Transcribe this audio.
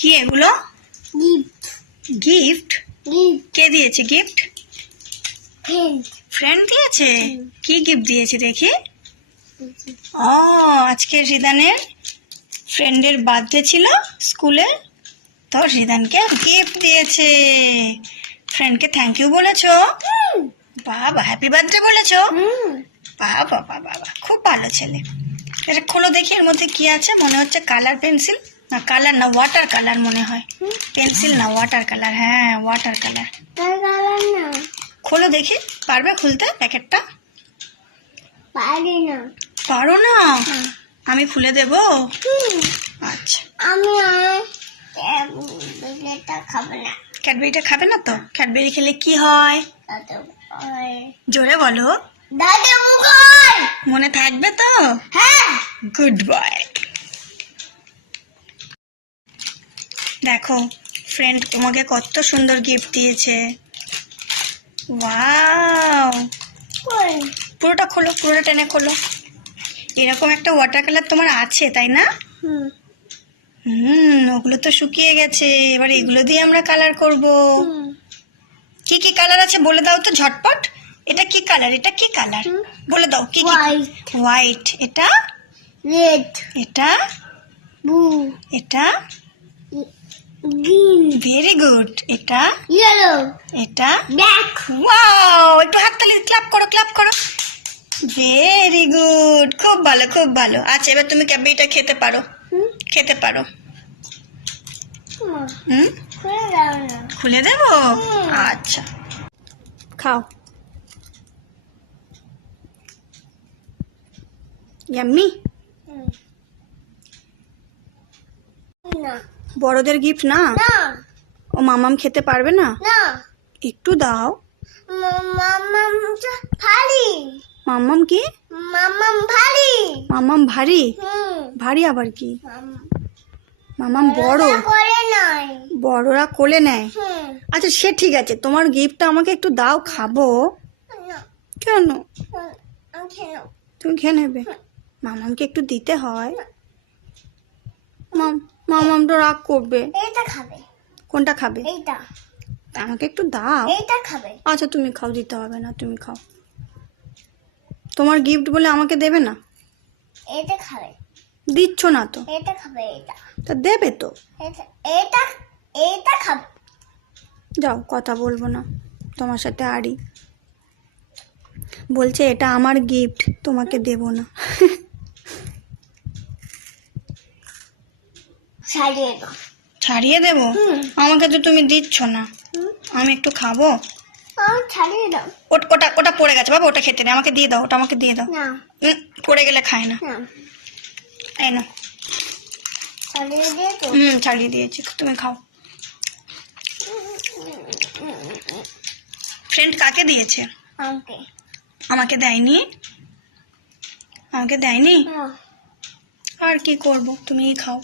কি এগুলো? গিফট কে দিয়েছে গিফট ফ্রেন্ড ফ্রেন্ড দিয়েছে? কি গিফট দিয়েছে দেখি? ও আজকে রিদানের ফ্রেন্ডের বার্থডে ছিল স্কুলে তো রিদানকে গিফট দিয়েছে। ফ্রেন্ডকে থ্যাংক ইউ বলেছ? বাবা হ্যাপি বার্থডে বলেছ? বাবা বাবা বাবা খুব ভালো ছেলে। এটা খোলো দেখি এর মধ্যে কি আছে? মনে হচ্ছে কালার পেন্সিল না কালার না ওয়াটার কালার মনে হয়। পেন্সিল না ওয়াটার কালার হ্যাঁ ওয়াটার কালার না। খোলো দেখি পারবে খুলতে প্যাকেটটা? পারি না। পারো না? আমি খুলে দেব? আচ্ছা। আমি আর খাব না। ক্যাডবেরিটা খাবে না তো? ক্যাডবেরি খেলে কি হয়? জোরে বলো। মনে থাকবে তো? হ্যাঁ। গুড বয় দেখো ফ্রেন্ড তোমাকে কত সুন্দর গিফট দিয়েছে। ওয়াও পুরোটা খোলো পুরোটা টেনে খোলো। এরকম একটা ওয়াটার কালার তোমার আছে তাই না? হুম। হুম ওগুলো তো শুকিয়ে গেছে এবার এগুলো দিয়ে আমরা কালার করব। কি কি কালার আছে বলে দাও তো ঝটপট। এটা কি কালার এটা কি কালার বলে দাও কি হোয়াইট এটা? রেড এটা? ব্লু এটা? গ্রিন ভেরি গুড এটা? ইয়েলো এটা? ব্ল্যাক ওয়াও একটু হাততালি ক্লাপ করো ক্লাপ করো। ভেরি গুড খুব ভালো খুব ভালো। আচ্ছা এবার তুমি ক্যাবেরিটা খেতে পারো। হুম। খেতে পারো। হুম। খুলে দাও না। খুলে দেবো? আচ্ছা। খাও। ইয়াম্মি বড়দের গিফট না? ও মামাম খেতে পারবে না? একটু দাও। মামাম ভারী। মামাম কি? মামাম ভারী। মামাম ভারী? ভারী আবার কি? মামাম বড়। বড়রা কোলে নেয়। আচ্ছা সে ঠিক আছে। তোমার গিফটটা আমাকে একটু দাও খাব। কেন? তুমি খেয়ে নেবে? মামামকে একটু দিতে হয়। মাম মামাম তো রাগ করবে। এইটা খাবে। কোনটা খাবে? এইটা। আমাকে একটু দাও। এইটা খাবে। আচ্ছা তুমি খাও দিতে হবে না তুমি খাও। তোমার গিফট বলে আমাকে দেবে না? এইটা খাবে। দিচ্ছ না তো। এটা খাবে এটা তা দেবে তো। এটা এটা খাবে। যাও কথা বলব না। তোমার সাথে আড়ি। বলছে এটা আমার গিফট তোমাকে দেব না। ছাড়িয়ে দাও। ছাড়িয়ে দেব? আমাকে তো তুমি দিচ্ছ না। আমি একটু খাব? ছাড়িয়ে দাও। ওটা ওটা পড়ে গেছে বাবা ওটা খেতে নেই আমাকে দিয়ে দাও ওটা আমাকে দিয়ে দাও। পড়ে গেলে খায় না। এই না হুম ছাড়িয়ে দিয়েছি। তুমি খাও। ফ্রেন্ড কাকে দিয়েছে? আমাকে। দেয়নি? আমাকে দেয়নি? আর কি করব? তুমিই খাও।